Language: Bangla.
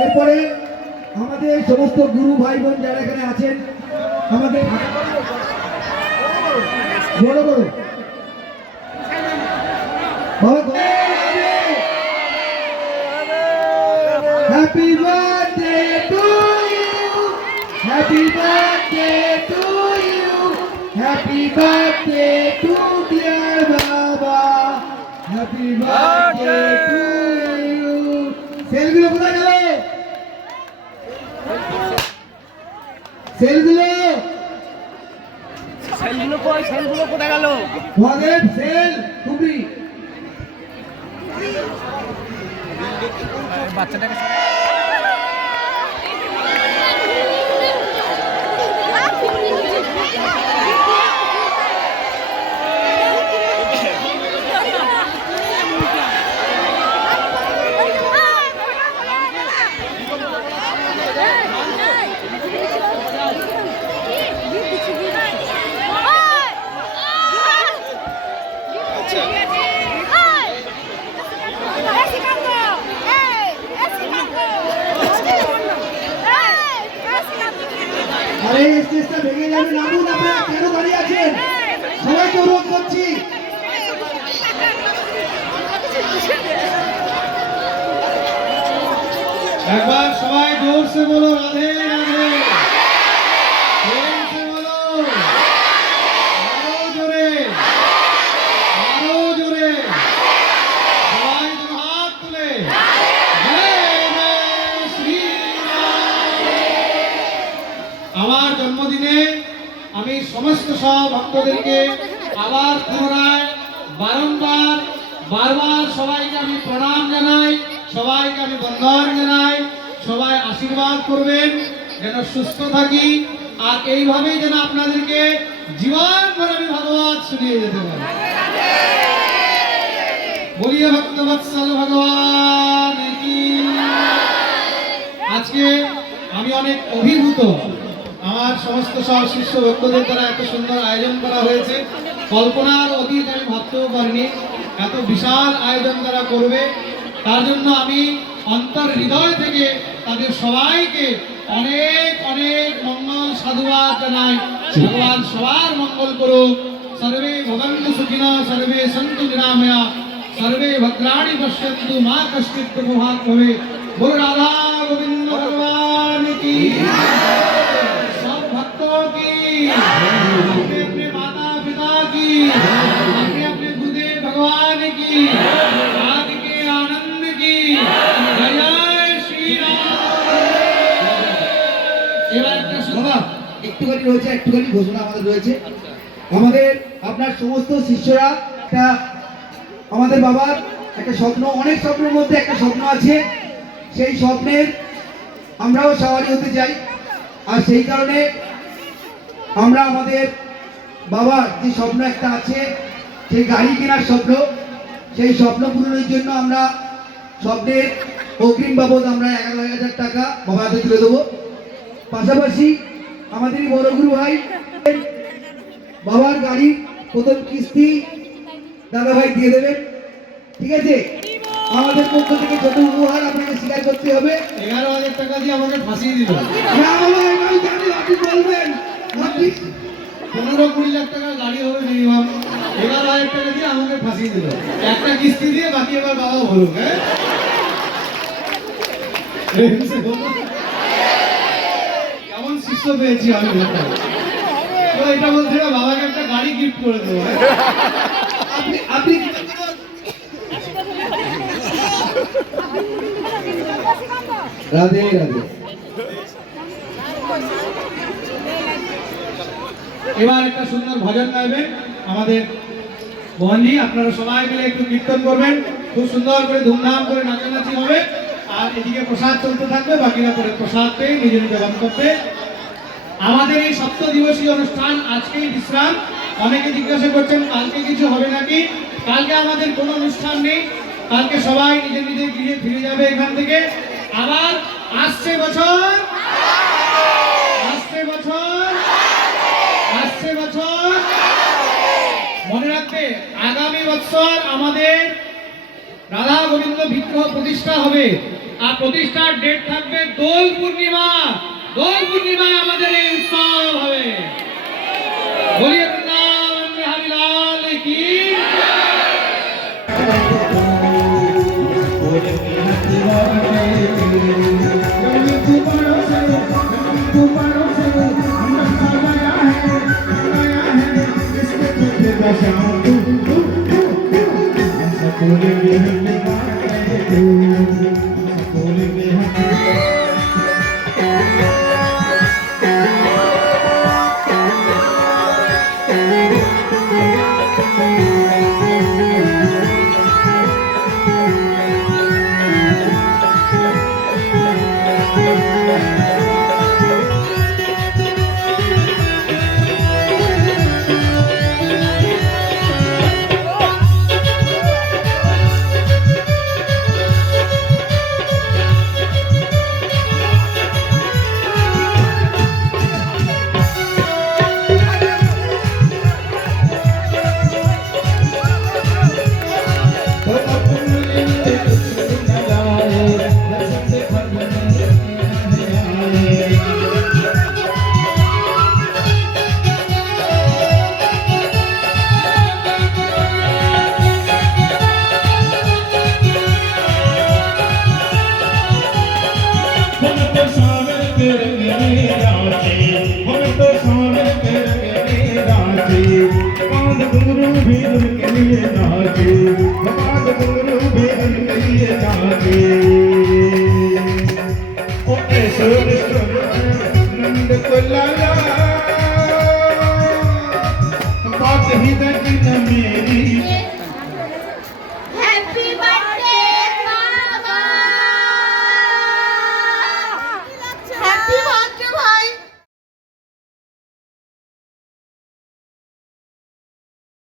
এরপরে আমাদের সমস্ত গুরু ভাই বোন যারা এখানে আছেন, আমাদের বড় বড় happy birthday to you happy birthday to you happy birthday to dear baba happy to you সেলগুলো কোথায় গেল সেলগুলো। সেলগুলো কই? সেলগুলো কোথায় গেল? মহাদেব সেল তুমি বাচ্চাটাকে আরে ভেঙে যাবে নামুন আপনারা কেন দাঁড়িয়ে আছেন? সবাইকে অনুরোধ করছি। একবার সবাই জোরসে বলো, রাধে রাধে। আমি সমস্ত সব ভক্তদেরকে আবার পুনরায় বারংবার, বারবার সবাইকে আমি প্রণাম জানাই, সবাইকে আমি বন্ধন জানাই, সবাই আশীর্বাদ করবেন, যেন সুস্থ থাকি, আর এইভাবেই যেন আপনাদেরকে জীবন ভর আমি ভগবান শুনিয়ে যেতে পারি। বলিয়ে ভক্ত বৎসল ভগবান আজকে আমি অনেক অভিভূত। আমার সমস্ত সব শিষ্য ভক্তদের দ্বারা এত সুন্দর আয়োজন করা হয়েছে। কল্পনার অতীত আমি ভাবতেও পারিনি। এত বিশাল আয়োজন তারা করবে। তার জন্য আমি অন্তর হৃদয় থেকে তাদের সবাইকে অনেক অনেক মঙ্গল, সাধুবাদ জানাই। ভগবান সবার মঙ্গল করুক। সর্বে ভগন্ত সুখিনা, সর্বে সন্তু নিরাময়া, সর্বে ভদ্রাণী পশ্যন্তু, মা কষ্ট প্রভাত হবে গুরু রাধা গোবিন্দ ভগবান কি अपने अपने माता पिता की अपने अपने गुरुदेव भगवान की आदि के आनंद की जय जय श्री राम এবার একটা বাবা একটুখানি রয়েছে একটুখানি ঘোষণা আমাদের রয়েছে আমাদের আপনার সমস্ত শিষ্যরা একটা আমাদের বাবার একটা স্বপ্ন অনেক স্বপ্নের মধ্যে একটা স্বপ্ন আছে সেই স্বপ্নের আমরাও সওয়ারি হতে চাই আর সেই কারণে আমরা আমাদের বাবার যে স্বপ্ন একটা আছে সেই গাড়ি কেনার স্বপ্ন সেই স্বপ্ন পূরণের জন্য আমরা স্বপ্নের অগ্রিম বাবদ আমরা এগারো হাজার টাকা বাবার হাতে তুলে দেবো। পাশাপাশি আমাদের বড় গুরু ভাই বাবার গাড়ির প্রথম কিস্তি দাদা ভাই দিয়ে দেবেন। ঠিক আছে? আমাদের পক্ষ থেকে যত উপহার আপনাকে স্বীকার করতে হবে। এগারো হাজার টাকা দিয়ে আমাদের ফাঁসিয়ে দিল। না বাবা আমি জানি আপনি বলবেন। পনেরো কুড়ি লাখ টাকার গাড়ি হবে মিনিমাম এগারো হাজার টাকা দিয়ে আমাকে ফাঁসিয়ে দিল। একটা কিস্তি দিয়ে বাকি এবার বাবা বলুক হ্যাঁ। কেমন শিষ্য পেয়েছি আমি তো এটা বলছে বাবাকে একটা গাড়ি গিফট করে দেবো হ্যাঁ? আপনি আপনি রাধে রাধে। এবার একটা সুন্দর ভজন গাইবেন আমাদের মোহনজি আপনারা সবাই মিলে একটু কীর্তন করবেন। খুব সুন্দর করে ধুমধাম করে নাচানাচি হবে। আর এদিকে প্রসাদ চলতে থাকবে, বাকিরা করে প্রসাদ পেয়ে নিজে নিজে করবে। আমাদের এই সপ্ত দিবসীয় অনুষ্ঠান, আজকেই বিশ্রাম। অনেকে জিজ্ঞাসা করছেন, কালকে কিছু হবে নাকি? কালকে আমাদের কোনো অনুষ্ঠান নেই। কালকে সবাই নিজে নিজে গিয়ে ফিরে যাবে এখান থেকে। আবার আসছে বছর আসছে বছর আসছে বছর মনে আগামী বছর আমাদের রাধা গোবিন্দ বিগ্রহ প্রতিষ্ঠা হবে। আর প্রতিষ্ঠার ডেট থাকবে দোল পূর্ণিমা। দোল পূর্ণিমায় আমাদের এই উৎসব হবে। বলিয়ে हम la la